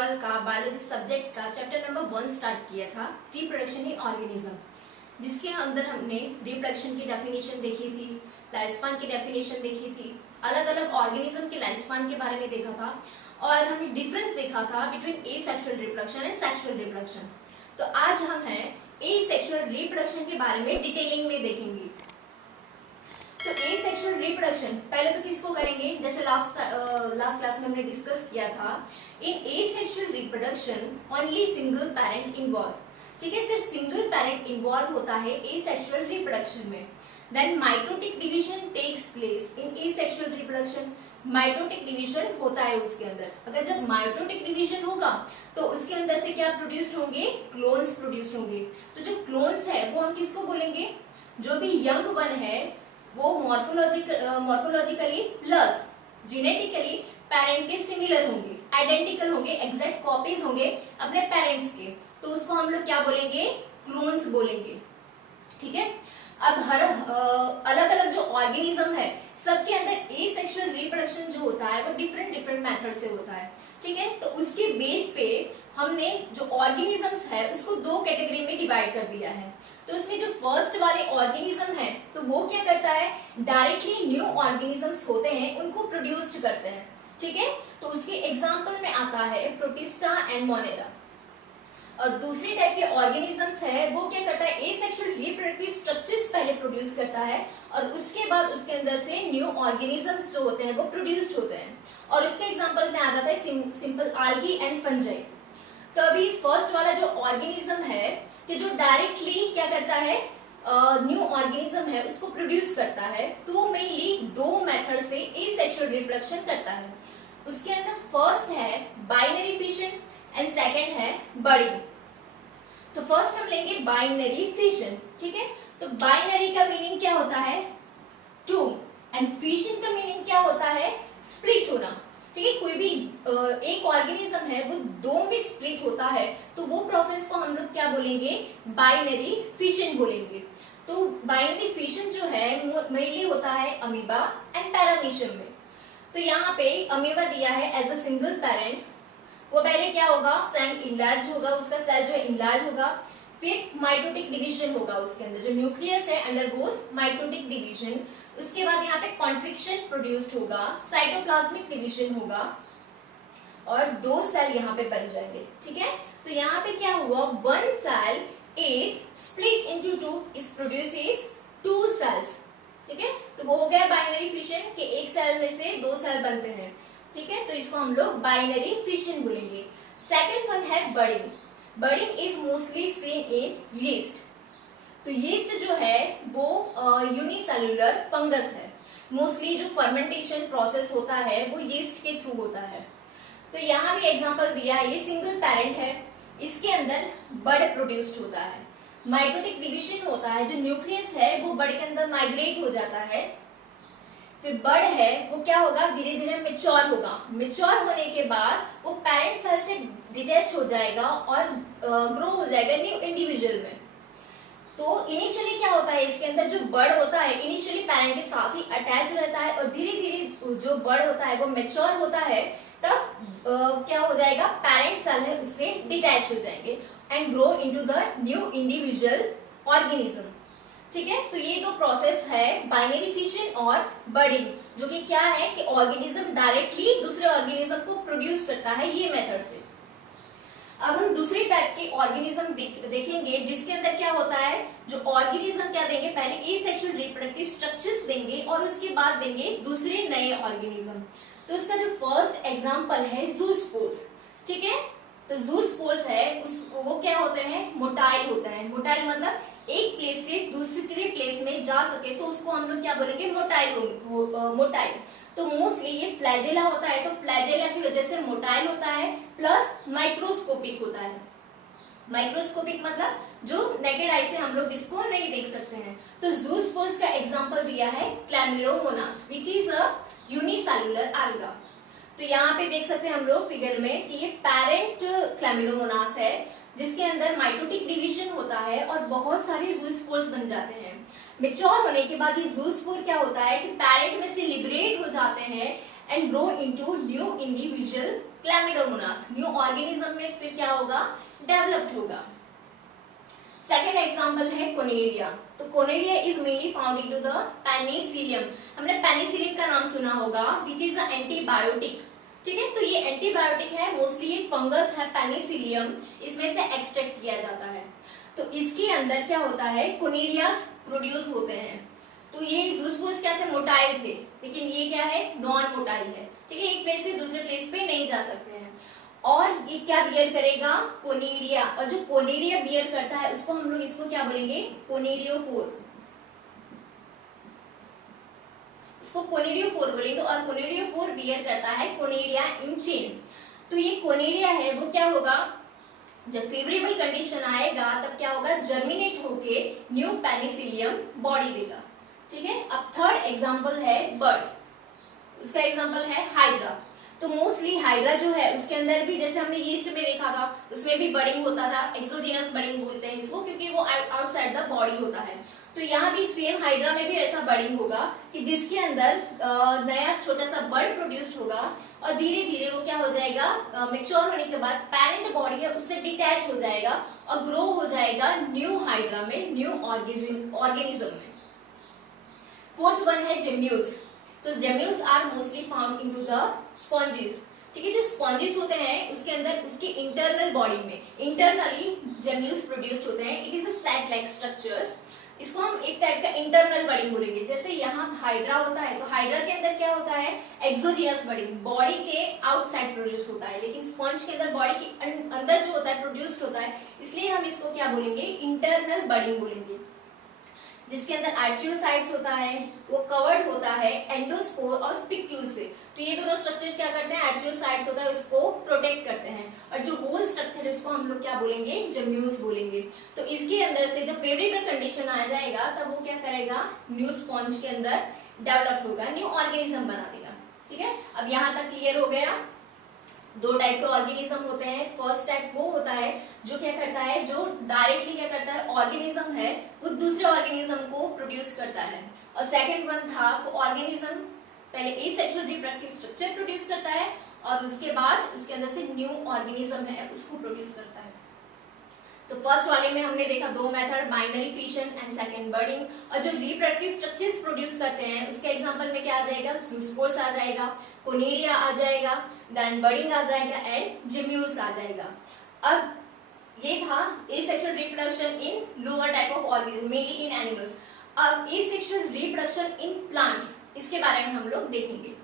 12 का biology subject का chapter number 1 start किया था, रिप्रोडक्शन इन ऑर्गेनिज्म, जिसके अंदर हमने रिप्रोडक्शन की डेफिनेशन देखी थी, लाइफ स्पान की डेफिनेशन देखी थी, अलग अलग ऑर्गेनिज्म के लाइफ स्पान के बारे में देखा था और हमने डिफरेंस देखा था between asexual reproduction and sexual reproduction. तो आज हम हैं एसेक्सुअल रिप्रोडक्शन के बारे में डिटेलिंग में देखेंगे। तो एसेक्सुअल रिप्रोडक्शन पहले तो किसको करेंगे, जैसे लास्ट क्लास में हमने डिस्कस किया था, in asexual reproduction only single parent involve. ठीक है, सिर्फ सिंगल पेरेंट इन्वॉल्व होता है एसेक्सुअल रिप्रोडक्शन में। Then mitotic division takes place in asexual reproduction. Mitotic division होता है उसके अंदर। अगर जब माइटोटिक डिवीजन होगा तो उसके अंदर से क्या प्रोड्यूस होंगे, क्लोन्स प्रोड्यूस होंगे। तो जो क्लोन्स है वो हम किसको बोलेंगे, जो भी यंग वन है वो मॉर्फोलॉजिकली प्लस जेनेटिकली पेरेंट के सिमिलर होंगे, आइडेंटिकल होंगे, एग्जैक्ट कॉपीज होंगे अपने पेरेंट्स के, तो उसको हम लोग क्या बोलेंगे, क्लोन्स बोलेंगे। ठीक है, अब हर अलग अलग जो ऑर्गेनिज्म है सबके अंदर एसेक्सुअल रिप्रोडक्शन जो होता है वो डिफरेंट मेथड से होता है। ठीक है, तो उसके बेस पे हमने जो ऑर्गेनिजम्स है उसको दो कैटेगरी में डिवाइड कर दिया है। तो उसमें जो फर्स्ट वाले ऑर्गेनिज्म है तो वो क्या करता है, डायरेक्टली न्यू ऑर्गेनिजम्स होते हैं उनको प्रोड्यूस करते हैं। ठीक है, तो उसके एग्जांपल में आता है प्रोटिस्टा एंड मोनेरा। और दूसरी टाइप के ऑर्गेनिजम्स है वो क्या करता है, एसेक्सुअल रिप्रोडक्टिव स्ट्रक्चर्स पहले प्रोड्यूस करता है और उसके बाद उसके अंदर से न्यू ऑर्गेनिजम्स जो होते हैं वो प्रोड्यूस्ड होते हैं। और इसके एग्जांपल में आ जाता है सिंपल आल्गी एंड फंजाई। तो अभी फर्स्ट वाला जो ऑर्गेनिज्म है कि जो डायरेक्टली क्या करता है, न्यू ऑर्गेनिज्म है उसको प्रोड्यूस करता है, तो वो मेनली दो मेथड से एसेक्सुअल रिप्रोडक्शन करता है। उसके अंदर फर्स्ट है बाइनरी फिशन एंड सेकंड है बर्डिंग। तो फर्स्ट हम लेंगे बाइनरी फिशन। ठीक है, तो बाइनरी का मीनिंग क्या होता है, टू, एंड फिशन का मीनिंग क्या होता है, स्प्लिट होना। ठीक है, कोई भी एक ऑर्गेनिज्म है वो दो में स्प्लिट होता है तो वो प्रोसेस को हम लोग क्या बोलेंगे, बाइनरी फिशन बोलेंगे। तो बाइनरी फिशन जो है मेनली होता है अमीबा एंड पैरामीशियम में। तो यहाँ पे अमीबा दिया है एज अ सिंगल पेरेंट, वो पहले क्या होगा, सेल इनलार्ज होगा, उसका सेल जो है इनलार्ज होगा, फिर माइटोटिक डिवीजन होगा, उसके अंदर जो न्यूक्लियस है अंडरगोस माइटोटिक डिवीजन। उसके बाद यहाँ पे कॉन्ट्रिक्शन प्रोड्यूस्ड होगा, साइटोप्लाज्मिक डिवीजन होगा और दो सेल यहाँ पे बन जाएंगे। ठीक है, तो यहाँ पे क्या हुआ, one cell is split into two, is produces two cells. ठीक है, तो वो हो गया बाइनरी फिशन कि एक सेल में से दो सेल बनते हैं। ठीक है, तो इसको हम लोग बाइनरी फिशन बोलेंगे। सेकंड वन है budding. Budding is mostly seen in yeast. तो यीस्ट जो है वो यूनिसेलुलर फंगस है। मोस्टली जो फर्मेंटेशन प्रोसेस होता है वो यीस्ट के थ्रू होता है। तो यहाँ भी एग्जांपल दिया है, ये सिंगल पेरेंट है, इसके अंदर बर्ड प्रोड्यूस्ड होता है, माइटोटिक डिवीजन होता है, जो न्यूक्लियस है वो बर्ड के अंदर माइग्रेट हो जाता है, फिर बर्ड है वो क्या होगा, धीरे धीरे मेच्योर होगा, मेच्योर होने के बाद वो पेरेंट सेल से डिटैच हो जाएगा और ग्रो हो जाएगा न्यू इंडिविजुअल में। तो इनिशियली क्या होता है, इसके अंदर जो बर्ड होता है इनिशियली पेरेंट के साथ ही अटैच रहता है और धीरे धीरे जो बर्ड होता है वो मेच्योर होता है, तब क्या हो जाएगा, पेरेंट सेल है उससे डिटैच हो जाएंगे and grow into the new individual organism. ठीक है, तो ये दो प्रोसेस है बाइनरी फिशन और बर्डिंग, जो कि क्या है कि ऑर्गेनिज्म डायरेक्टली दूसरे ऑर्गेनिज्म को प्रोड्यूस करता है ये मेथड से। अब हम दूसरी टाइप के ऑर्गेनिज्म देखेंगे जिसके अंदर क्या होता है, जो ऑर्गेनिज्म क्या देंगे, पहले एसेक्सुअल रिप्रोडक्टिव स्ट्रक्चर्स देंगे और उसके बाद देंगे दूसरे नए ऑर्गेनिज्म। तो इसका जो फर्स्ट एग्जांपल है ज़ूस्पोर्स। ठीक है, तो ज़ूस्पोर्स है वो क्या होते हैं, मोटाइल होते हैं। मोटाइल मतलब एक प्लेस से दूसरी प्लेस में जा सके तो उसको हम लोग क्या बोलेंगे, मोटाइल। तो मोस्टली ये फ्लैजेला होता है, तो फ्लैजेला की वजह से मोटाइल होता है, प्लस माइक्रोस्कोपिक होता है। माइक्रोस्कोपिक मतलब जो नेकेड आई से हम लोग इसको नहीं देख सकते हैं। तो ज़ूस्पोर्स का एग्जांपल दिया है क्लैमिडोमोनास व्हिच इज अ यूनिसेलुलर आल्गा। तो यहाँ पे देख सकते हैं हम लोग फिगर में कि ये पेरेंट क्लैमिडोमोनास है जिसके अंदर माइटोटिक डिवीजन होता है और बहुत सारे ज़ूस्पोर्स बन जाते हैं। मेच्योर होने के बाद ये ज़ूस्पोर क्या होता है कि पेरेंट में से लिबरेट हो जाते हैं and grow into new individual chlamydomonas, new organism में फिर क्या होगा, डेवलप्ड होगा। सेकेंड एग्जाम्पल है कोनेरिया। तो कोनेरिया is mainly found into the penicillium. हमने पेनिसिलिन का नाम सुना होगा, विच इज अ एंटीबायोटिक। ठीक है, तो ये एंटीबायोटिक है, मोस्टली ये फंगस है पेनिसिलियम, इसमें से एक्सट्रैक्ट किया जाता है। तो इसके अंदर क्या होता है, कोनेरियास प्रोड्यूस होते हैं। तो ये जूसबूस क्या थे, मोटाइल थे, लेकिन ये क्या है, नॉन मोटाइल है। ठीक है, एक प्लेस से दूसरे प्लेस पे नहीं जा सकते हैं। और ये क्या बियर करेगा, कोनेरिया, और जो कोनेरिया बियर करता है उसको हम लोग इसको क्या बोलेंगे, कोनेरियोफोर, इसको कोनेरियोफोर बोलेंगे। और कोनेरियोफोर बियर करता है कोनेरिया इन चेन। तो ये कोनेरिया है वो क्या होगा, जब फेवरेबल कंडीशन आएगा तब क्या होगा, जर्मिनेट होके न्यू पेनिसिलियम बॉडी देगा। ठीक है, अब थर्ड एग्जांपल है बर्ड्स, उसका एग्जांपल है हाइड्रा। तो मोस्टली हाइड्रा जो है उसके अंदर भी, जैसे हमने यीस्ट में देखा था, उसमें भी बडिंग होता था, एक्सोजीनस बडिंग बोलते हैं इसको, क्योंकि वो आउटसाइड द बॉडी होता है। तो यहाँ भी सेम हाइड्रा में भी ऐसा बडिंग होगा कि जिसके अंदर नया छोटा सा बर्ड प्रोड्यूस्ड होगा, और धीरे धीरे वो क्या हो जाएगा, मैच्योर होने के बाद पेरेंट बॉडी है उससे डिटैच हो जाएगा और ग्रो हो जाएगा न्यू हाइड्रा में, न्यू ऑर्गेनिज्म में। फोर्थ वन है जेम्यूल्स। तो gemmules are mostly found into the sponges. ठीक है, जो स्पॉन्जेस होते हैं उसके अंदर, उसके इंटरनल बॉडी में इंटरनली जेम्यूल्स प्रोड्यूस्ड होते हैं। It is a sac like structures. इसको हम एक टाइप का इंटरनल बडिंग बोलेंगे। जैसे यहाँ हाइड्रा होता है, तो हाइड्रा के अंदर क्या होता है, एक्सोजीनस बडिंग, बॉडी के आउटसाइड प्रोड्यूस होता है, लेकिन स्पॉन्ज के अंदर बॉडी के अंदर जो होता है प्रोड्यूस्ड होता है, इसलिए हम इसको क्या बोलेंगे, इंटरनल बडिंग बोलेंगे। जिसके अंदर आर्चियोसाइट्स होता है, वो कवर्ड होता है एंडोस्पोर और स्पिक्यूल से। तो ये दोनों स्ट्रक्चर क्या करते हैं, आर्चियोसाइट्स होता है उसको प्रोटेक्ट करते हैं, और जो होल स्ट्रक्चर है उसको हम लोग क्या बोलेंगे, जेम्यूल्स बोलेंगे। तो इसके अंदर से जब फेवरेबल कंडीशन आ जाएगा तब वो क्या करेगा, न्यू स्पॉन्ज के अंदर डेवलप होगा, न्यू ऑर्गेनिज्म बना देगा। ठीक है, अब यहाँ तक क्लियर हो गया। दो टाइप के ऑर्गेनिज्म होते हैं। फर्स्ट टाइप वो होता है जो क्या करता है, जो डायरेक्टली क्या करता है, ऑर्गेनिज्म है वो दूसरे ऑर्गेनिज्म को प्रोड्यूस करता है। और सेकंड वन था को ऑर्गेनिज्म पहले एसेक्सुअल रिप्रोडक्टिव स्ट्रक्चर प्रोड्यूस करता है और उसके बाद उसके अंदर से न्यू ऑर्गेनिज्म है उसको प्रोड्यूस करता है। तो फर्स्ट वाले में हमने देखा दो method, binary fission and second budding. और जो रिप्रोडक्टिव स्ट्रक्चर्स प्रोड्यूस करते हैं उसके एग्जांपल में क्या आ जाएगा, जूस्पोर्स आ जाएगा, कोनेरिया आ जाएगा, देन बर्डिंग आ जाएगा एंड जेम्यूल्स आ जाएगा। अब ये था asexual reproduction in lower type of organism, mainly in animals. अब एसेक्सुअल रिप्रोडक्शन इन प्लांट्स, इसके बारे में हम लोग देखेंगे।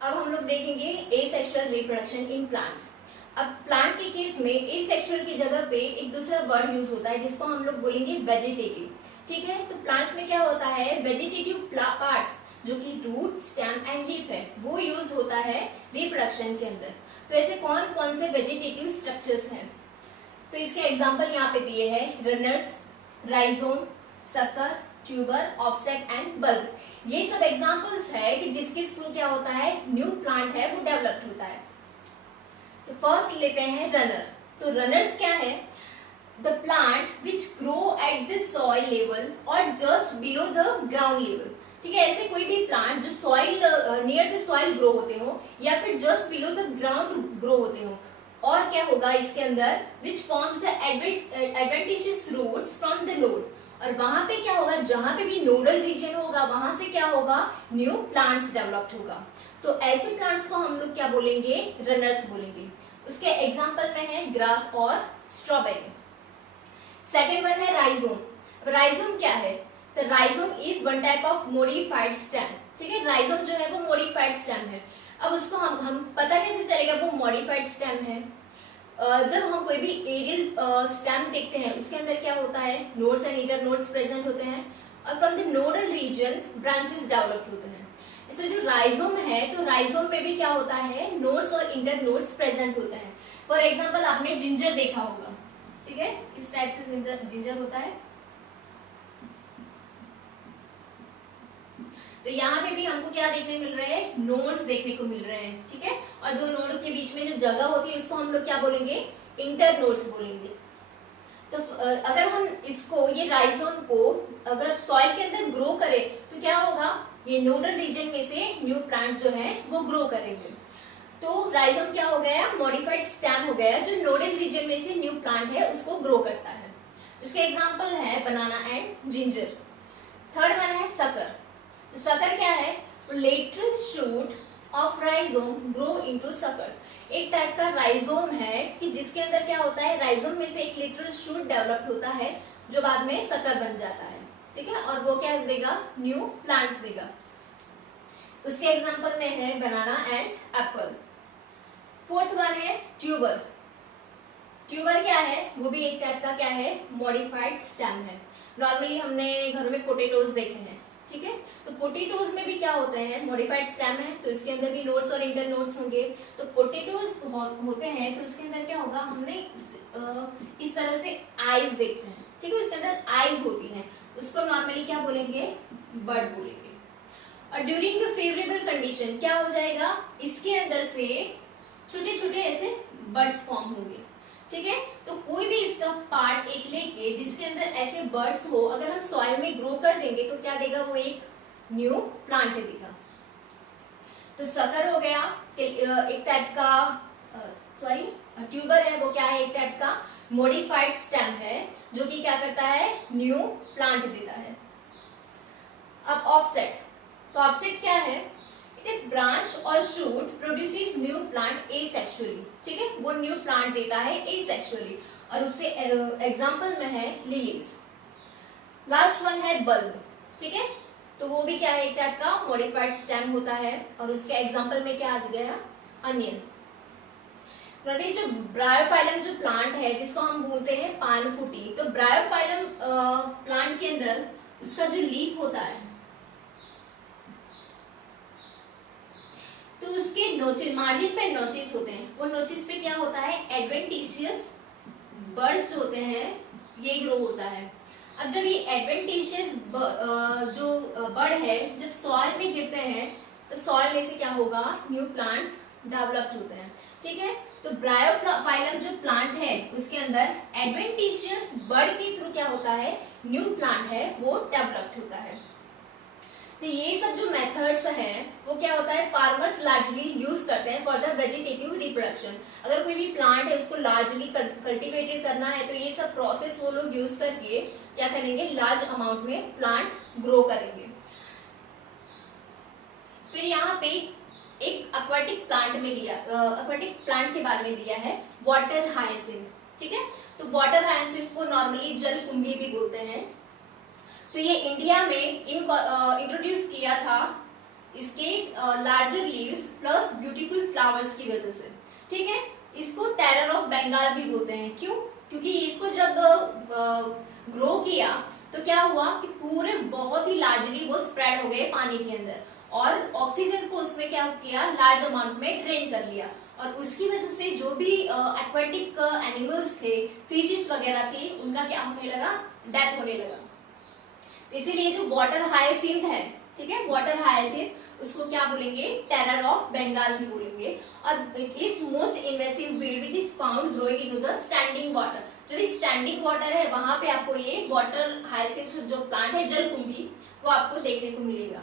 अब हम लोग देखेंगे एसेक्सुअल रिप्रोडक्शन इन प्लांट्स। अब प्लांट के केस में एसेक्सुअल की जगह पे एक दूसरा वर्ड यूज होता है जिसको हम लोग बोलेंगे वेजिटेटिव। ठीक है, तो प्लांट्स में क्या होता है, वेजिटेटिव पार्ट्स जो कि रूट, स्टेम एंड लीफ है वो यूज होता है रिप्रोडक्शन के अंदर। तो ऐसे कौन कौन से वेजिटेटिव स्ट्रक्चर्स हैं, तो इसके एग्जांपल यहाँ पे दिए हैं, runners, rhizome, sucker, tuber, offset and bulb. ये सब एग्जांपल्स है कि जिसके थ्रू क्या होता है, न्यू प्लांट है वो डेवलप्ड होता है। तो फर्स्ट लेते हैं रनर। तो रनर्स क्या है, the plant which grow at the soil level और just below the ground level. ठीक है, ऐसे कोई भी प्लांट जो soil near the soil grow होते हो या फिर just below the ground grow होते हो। और क्या होगा इसके अंदर, which forms the adventitious roots from the node. और वहां पे क्या होगा, जहां पे भी नोडल रीजन होगा वहां से क्या होगा, न्यू प्लांट्स डेवलप्ड होगा। तो ऐसे प्लांट्स को हम लोग क्या बोलेंगे, रनर्स बोलेंगे। उसके एग्जांपल में है ग्रास और स्ट्रॉबेरी। सेकंड वन है राइजोम। राइजोम क्या है, तो rhizome is one type of modified stem. ठीक है, राइजोम जो है वो मॉडिफाइड स्टेम है। अब उसको हम पता कैसे चलेगा वो मॉडिफाइड स्टेम है, जब हम कोई भी एरियल स्टेम देखते हैं उसके अंदर क्या होता है, nodes and inter nodes present होते हैं और from the nodal region branches develop होते हैं। इसमें जो राइजोम है, तो राइजोम में भी क्या होता है, नोड्स और इंटर नोड्स प्रेजेंट होते हैं। फॉर एग्जांपल आपने जिंजर देखा होगा, ठीक है, इस टाइप से जिंजर होता है। तो यहाँ पे भी हमको क्या देखने मिल रहे हैं, नोड्स देखने को मिल रहे हैं। ठीक है, और दो नोड के बीच में जो जगह होती है उसको हम लोग क्या बोलेंगे, इंटर नोड्स बोलेंगे। तो अगर हम इसको, ये राइजोम को अगर सॉइल के अंदर ग्रो करें तो क्या होगा, ये नोडल रीजन में से न्यू प्लांट्स जो है वो ग्रो करेंगे। तो राइजोम क्या हो गया, मॉडिफाइड स्टेम हो गया, जो नोडल रीजन में से न्यू प्लांट है उसको ग्रो करता है। इसके एग्जांपल है बनाना एंड जिंजर। थर्ड वन है सकर। तो सकर क्या है, lateral shoot of rhizome grow into suckers. एक टाइप का राइजोम है कि जिसके अंदर क्या होता है, राइजोम में से एक लिटरल शूट डेवलप होता है जो बाद में सकर बन जाता है, ठीक है, और वो क्या देगा, न्यू प्लांट्स देगा। उसके एग्जांपल में है बनाना एंड एप्पल। फोर्थ वन है ट्यूबर। ट्यूबर क्या है, वो भी एक टाइप का क्या है, मॉडिफाइड स्टेम है। नॉर्मली हमने घर में पोटैटोज देखे हैं, ठीक है, तो पोटैटोज में भी क्या होते हैं, मॉडिफाइड स्टेम है, तो इसके अंदर भी नोड्स और इंटर नोड्स होंगे। तो पोटैटोज होते हैं तो इसके अंदर क्या होगा, हमने इस तरह से आईज देखते हैं, ठीक है, इसके अंदर आईज होती हैं, उसको नॉर्मली क्या बोलेंगे, बर्ड बोलेंगे। और ड्यूरिंग द फेवरेबल कंडीशन क्या हो जाएगा, इसके अंदर से छोटे छोटे ऐसे बर्ड्स फॉर्म होंगे, ठीक है। तो कोई भी इसका पार्ट एक लेके जिसके अंदर ऐसे बर्ड्स हो, अगर हम सॉइल में ग्रो कर देंगे तो क्या देगा, वो एक न्यू प्लांट देगा। तो सकर हो गया एक टाइप का, ट्यूबर है, वो क्या है, एक टाइप का मॉडिफाइड स्टेम है जो कि क्या करता है, न्यू प्लांट देता है। अब ऑफसेट। तो ऑफसेट क्या है, ब्रांच और shoot produces new plant asexually, ठीक है, वो न्यू प्लांट देता है एसेक्सुअली, और उससे एग्जांपल में है लिलीज। लास्ट वन है बल्ब, ठीक है, तो वो भी क्या है, एक टाइप का मॉडिफाइड स्टेम होता है, और उसके एग्जांपल में क्या आ गया, अनियन। जो ब्रायोफाइलम जो प्लांट है जिसको हम बोलते हैं पानफुटी, तो ब्रायोफाइलम प्लांट के अंदर उसका जो लीफ होता है, तो उसके नोचेस, मार्जिन पे नोचेस होते हैं, वो नोचेस पे क्या होता है, एडवेंटिशियस बर्ड्स जो होते हैं ये ग्रो होता है। अब जब ये एडवेंटिशियस जो बर्ड है जब सॉइल में गिरते हैं तो सॉइल में से क्या होगा, न्यू प्लांट्स डेवलप्ड होते हैं, ठीक है। तो ब्रायोफाइलम जो प्लांट है उसके अंदर एडवेंटिशियस बर्ड के थ्रू क्या होता है, न्यू प्लांट है वो डेवलप्ड होता है। तो ये सब जो मेथड्स हैं वो क्या होता है, फार्मर्स लार्जली यूज करते हैं फॉर द वेजिटेटिव रिप्रोडक्शन। अगर कोई भी प्लांट है उसको लार्जली कल्टीवेटेड करना है तो ये सब प्रोसेस वो लोग यूज करके क्या करेंगे, लार्ज अमाउंट में प्लांट ग्रो करेंगे। फिर यहाँ पे एक एक्वाटिक प्लांट में दिया, एक्वाटिक प्लांट के बारे में दिया है वाटर हायसिंथ, ठीक है। तो वाटर हायसिंथ को नॉर्मली जलकुंभी भी बोलते हैं। तो ये इंडिया में इंट्रोड्यूस किया था इसके larger leaves plus beautiful flowers की वजह से, ठीक है। इसको टेरर ऑफ बंगाल भी बोलते हैं, क्यों, क्योंकि इसको जब ग्रो किया तो क्या हुआ कि पूरे बहुत ही लार्जली वो स्प्रेड हो गए पानी के अंदर, और ऑक्सीजन को उसने क्या किया, लार्ज अमाउंट में ड्रेन कर लिया, और उसकी वजह से जो भी एक्वाटिक एनिमल्स थे, फिशेस वगैरह थी, उनका क्या होने लगा, डेथ होने लगा। इसीलिए जो वाटर हायसिंथ है, ठीक है, वाटर हायसिंथ उसको क्या बोलेंगे, टेरर ऑफ बंगाल भी बोलेंगे। और it is most invasive weed which is found growing into the standing water. जो भी स्टैंडिंग वाटर है वहां पे आपको ये वाटर हायसिंथ जो प्लांट है जलकुंभी वो आपको देखने को मिलेगा।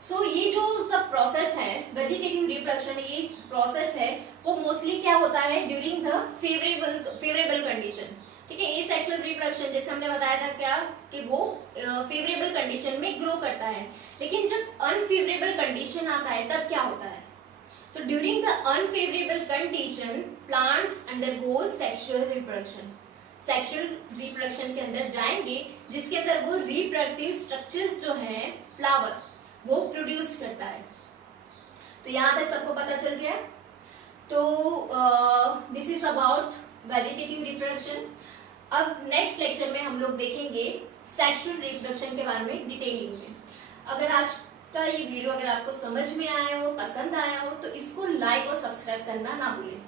सो ये जो सब प्रोसेस है वेजिटेटिव रिप्रोडक्शन, ये प्रोसेस है वो मोस्टली क्या होता है ड्यूरिंग द फेवरेबल कंडीशन, ठीक है। एसेक्सुअल रिप्रोडक्शन जैसे हमने बताया था क्या कि वो फेवरेबल कंडीशन में ग्रो करता है, लेकिन जब अनफेवरेबल कंडीशन आता है तब क्या होता है, तो during the unfavourable condition plants undergo sexual reproduction. Sexual reproduction के अंदर जाएंगे जिसके अंदर वो रिप्रोडक्टिव स्ट्रक्चर्स जो हैं फ्लावर वो प्रोड्यूस करता है। तो यहाँ तक सबको पता चल गया। तो this is about vegetative reproduction. अब नेक्स्ट लेक्चर में हम लोग देखेंगे सेक्सुअल रिप्रोडक्शन के बारे में डिटेलिंग में। अगर आज का ये वीडियो अगर आपको समझ में आया हो, पसंद आया हो, तो इसको लाइक और सब्सक्राइब करना ना भूलें।